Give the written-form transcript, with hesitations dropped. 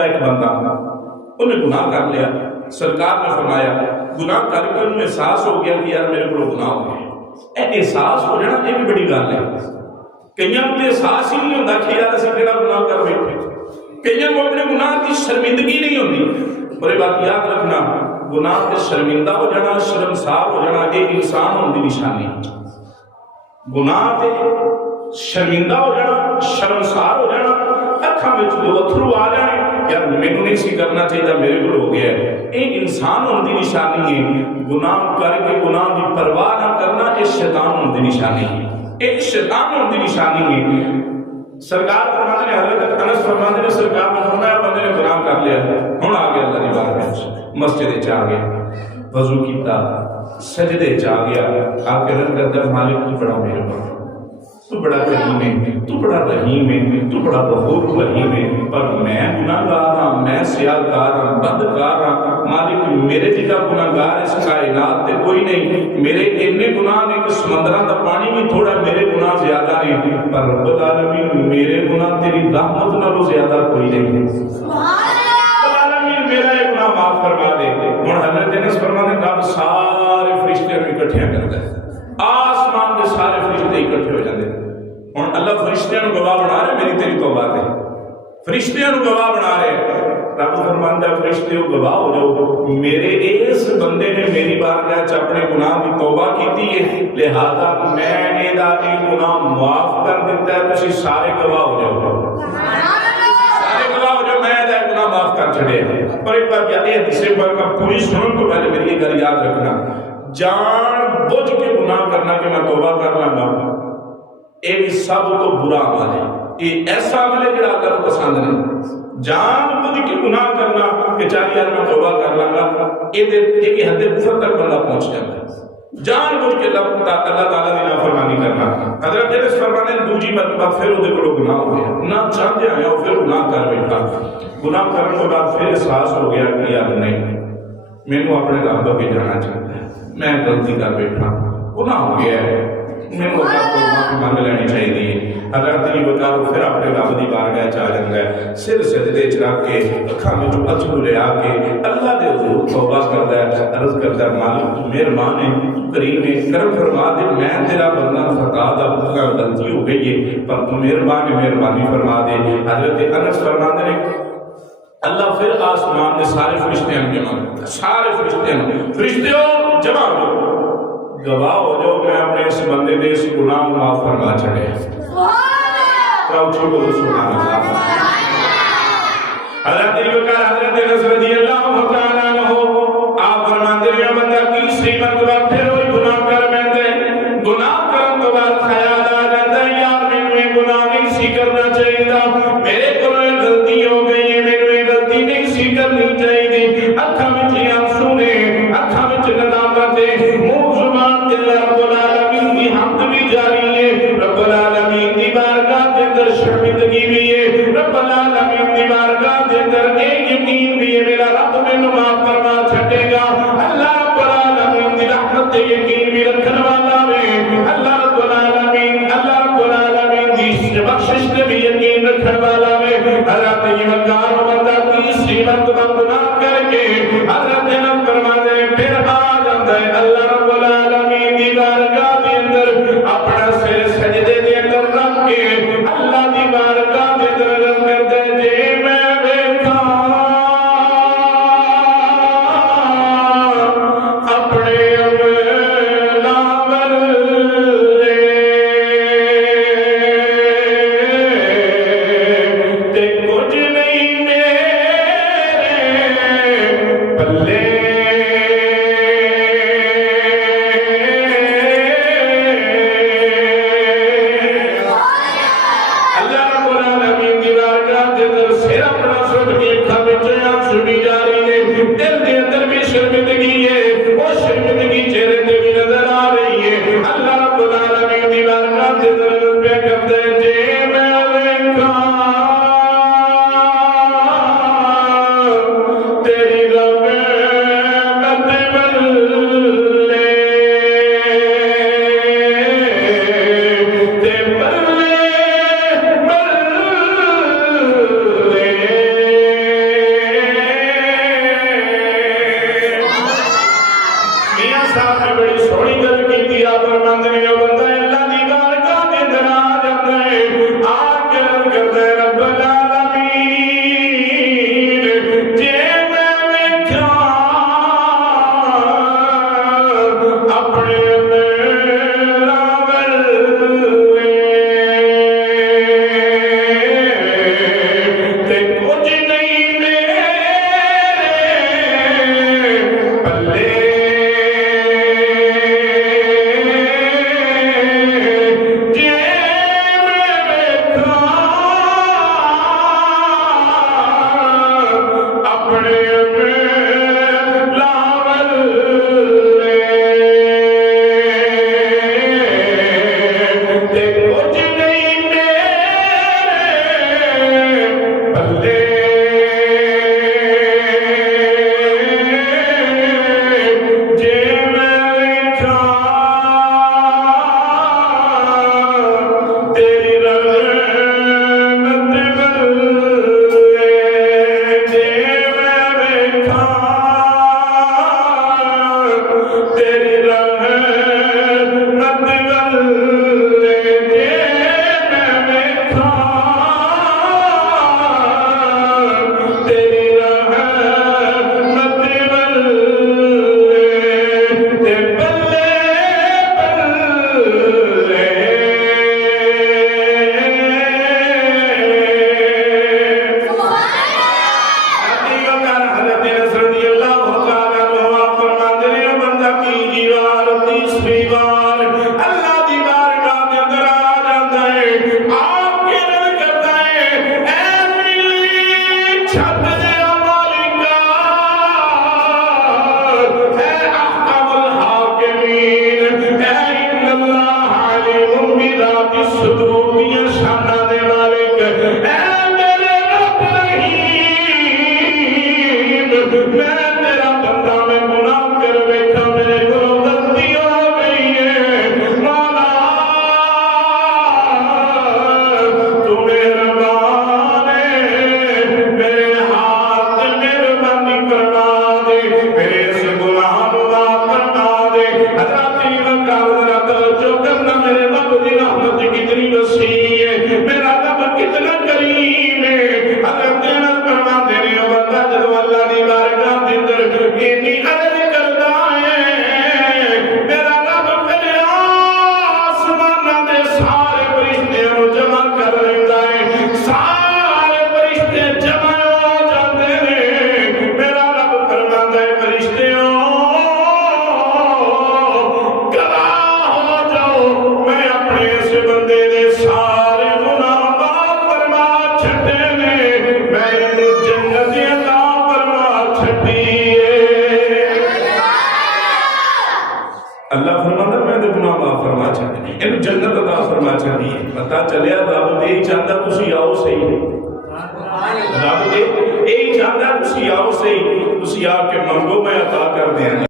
کا ایک بندہ انہیں گناہ کر لیا، سرکار نے فرمایا گناہ کر کے انہوں احساس ہو گیا کہ یار میرے کو گناہ ہو گیا۔ اے احساس ہو جانا یہ بھی بڑی گل ہے۔ کئی کو احساس ہی نہیں ہوتا کہ یار اسی کہڑا گناہ کر بیٹھے، کئی کو اپنے گناہ کی شرمندگی نہیں ہوتی۔ اور یہ بات یاد رکھنا، گناہ کے شرمندہ ہو جانا، شرمسار ہو جانا یہ انسان ہونے کی نشانی ہے۔ گناہ کے شرمندہ ہو جانا، شرمسار ہو جانا، اکھاں وچ دو اتھرو آ جانے یار مینوں نہیں سی کرنا چاہیے میرے کو ہو گیا ہے، یہ انسان ہونے کی نشانی ہے۔ گناہ کر کے گناہ کی پرواہ نہ کرنا یہ شیطان ہونے کی نشانی ہے، ایک شیطان ہونے کی نشانی ہے۔ سرکار فرماتے ہیں، حضرت انس فرماتے ہیں سرکار نے فرمایا بندے نے گناہ کر لیا، ہن آ گیا اللہ کی بارگاہ مسجد چ آ گیا، وضو کیتا، سجدے چ آ گیا، آ کے رد کرتا مالک تو بڑا مہربان، تو بڑا کریم ہے، تو بڑا رحیم ہے، تو بڑا غفور رحیم ہے، پر میں گناہ گار ہاں، میں سیاہکار ہاں، بدکار ہاں، مالک میرے جیسا گناہ گار اس کائنات تے کوئی نہیں، میرے اتنے گناہ نے کہ سمندراں دا پانی بھی تھوڑا میرے گناہ زیادہ نہیں، پر رب العالمین میرے گناہ تیری رحمت نالوں زیادہ کوئی نہیں، رب العالمین میرا یہ گناہ معاف فرما دے۔ ہن حضرت انس فرماتے ہیں رب سارے فرشتے نوں اکٹھے کرتا ہے، آسمان دے سارے فرشتے اکٹھے ہو جاندے۔ ہن اللہ فرشتیاں نوں گواہ بنا رہے میری تیری توبہ تے، فرشتیاں نوں گواہ بنا رہے۔ رب فرماندا ہے فرشتیو گواہ ہو جاؤ، میرے اس بندے نے میری بارگاہ چ اپنے گناہ کی توبہ کی ہے، لہذا میں ایدا یہ گناہ معاف کر دیتا ہے، تسی سارے گواہ ہو جاؤ، سارے گواہ ہو جاؤ، میں ایدا گناہ معاف کر چھڑے۔ پر ایک بات یاد ہے، حدیث پاک کا پوری سنن تو پہلے میری یہ گل یاد رکھنا، جان بوجھ کے گناہ کرنا کہ میں توبہ کر لاں یہ بھی سب تو برا عمل ہے، یہ ایسا عمل ہے جڑا اللہ کو پسند نہیں۔ جان بوجھ کے گناہ کرنا کہ چاہیے یار میں توبہ کر لاں گا، یہ حد کفر تک بندہ پہنچ جاتا ہے۔ جان بوجھ کے اللہ تعالیٰ کی نافرمانی کرنا۔ حضرت انس فرماتے ہیں دوسری مرتبہ پھر وہ کو گناہ ہو گیا، نہ چاہتے ہیں وہ پھر گناہ کر بیٹھا، گناہ کرنے کے بعد پھر احساس ہو گیا کہ یار نہیں مینوں اپنے رب کے جانا چاہتا ہے، میں غلطی کر بیٹھا، گناہ ہو گیا ہے، میں اللہ کو معافی مانگ لینی چاہیے۔ حضرت علی بکار پھر اپنے رب دی بارگاہ چ آ جاتا ہے، سر سجدے چ رکھ کے اکھاں وچوں اثر لے آ کے اللہ دے حضور توبہ کرتا ہے، عرض کرتا ہے مالک تو مہربان ہے، تو کریم ہے، کرم فرما دے، میں تیرا بندہ خطا دا بھولا غلطی ہو گئی ہے، پر تو مہربان ہے، مہربانی فرما دے۔ حضرت انس فرماتے ہیں اللہ پھر آسمان نے سارے فرشتیاں جمع کرتا، سارے فرشتیوں جمع ہو گواہ ہو جاؤ میں اپنے اس بندے نے اس گناہ کو معاف فرما چھڑے۔ سبحان اللہ۔ حضرت ابوبکر حضرت انس رضی اللہ تعالیٰ عنہ آپ فرماتے ہیں بندہ تیسری مرتبہ پھر وہی گناہ کر بیٹھے، گناہ کرنے کے بعد خیال آ جاتا ہے یار میں گناہ نہیں سی کرنا چاہیے، میرے کو غلطی ہو گئی ہے، میرے غلطی نہیں سی کرنی چاہیے، اکھاں وچ آنسو نے، اکھاں وچ ندامت ہے، منہ زبان تے رب العالمین کی حمد بھی جاری ہے، رب العالمین دی بارگاہ دے اندر شرمندگی بھی ہے، رب العالمین دی بارگاہ دے اندر ایک یقین بھی ہے میرا رب مینوں معاف فرما چھڈے گا۔ اللہ رب العالمین دی رحمت تے یقین بھی رکھن والا ہے، اللہ رب العالمین دی بخشش تے بھی یقین رکھن والا ہے۔ حضرت ابوبکر بندہ تیسری مرتبہ گناہ کر کے حضرت انس فرماتے ہیں پھر آ جاتا ہے اللہ رب العالمین دی بارگاہ دے اندر اپنا سر سجدے دے اندر رکھ کے اللہ دی بارگاہ دے اندر عرض کرتا ہے جے میں ویکھاں اپنے اپنے لاول تے کچھ نہیں میرے بلے جے میں ویکھاں تیری رحمت ولے جے میں ویکھاں تیری رحمت ولے جے میں ویکھاں تیری رحمت ولے تے بلے حضرت انس رضی اللہ تعالیٰ عنہ فرماتے ہیں بندہ کی دیوار تیسری بار اللہ دی بارگاہ کے اندر آ جاتا ہے آپ کے رد کرتا ہے اے میری چھت دے مالکا اے احکم الحاکمین اے ان اللہ علیم بذات الصدور میاں شانہ دے مالک اے میرے رب رحیم میں تیرا بندہ میں گناہ کر بیٹھا میرے کو غلطی ہو گئی ہے مولا تو مہربان ہے میرے ہاتھ مہربانی فرما دے میرے اس گناہ کو معاف فرما دے حضرت وقار ذرا توجہ کرنا میرے رب دی رحمت کتنی وسیع ہے میرا رب کتنا کریم ہے حضرت انس فرماتے ہیں او بندہ جدو اللہ دی بارگاہ دے اندر اتنی عرض کردا ہے میرا رب پھر آسماناں دے سارے فرشتیاں نوں جمع کر لیندا ہے سارے فرشتے جمع ہو جاندے نے میرا رب فرماندا ہے فرشتیوں گواہ ہو جاؤ میں اپنے اس بندے دے سارے گناہ معاف فرما چھڈے نے میں انہوں جنت عطا فرما چھڈی ہے اللہ فرماتا میں دے گناہ معاف فرما چھڈے انہوں جنت عطا فرما چھڈی ہے پتہ چلیا رب دے چاہتا تسی آؤ صحیح رب دے چاہتا تسی آؤ صحیح تسی آ کے منگو میں عطا کر دیا